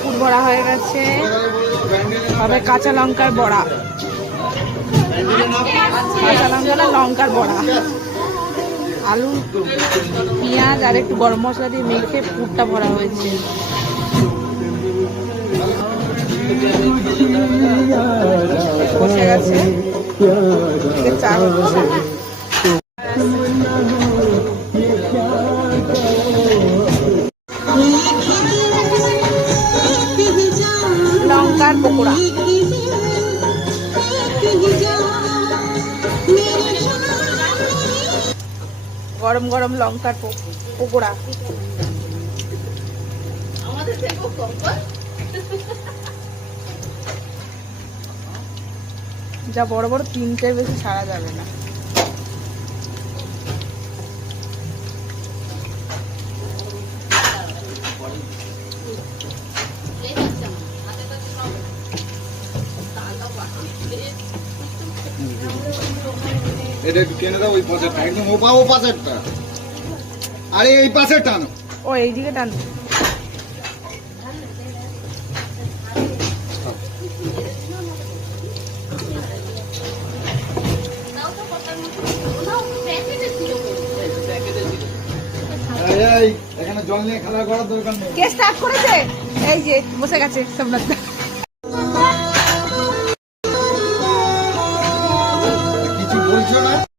পুর বড়া হয়ে গেছে, তবে কাঁচা লঙ্কার বড়া, কাঁচা লঙ্কা না লঙ্কার বড়া, আলু পেঁয়াজ আর একটু গরম মশলা দিয়ে মেখে পুরটা ভরা হয়েছে। বসে গেছে চা হচ্ছে। লঙ্কার পকোড়া, গরম গরম লঙ্কার পকোড়া। যা বড় বড়, তিনটের বেশি সারা যাবে না। এটা কেনে দাও ওই পাশেরটা, একদম ও পাশেরটা, আরে এই পাশের টানো, ও এইদিকে টান। এখানে জল নিয়ে খেলা করার দরকার নেই। কে স্টার্ট করেছে? এই যে বসে গেছে সোমনাথ দা।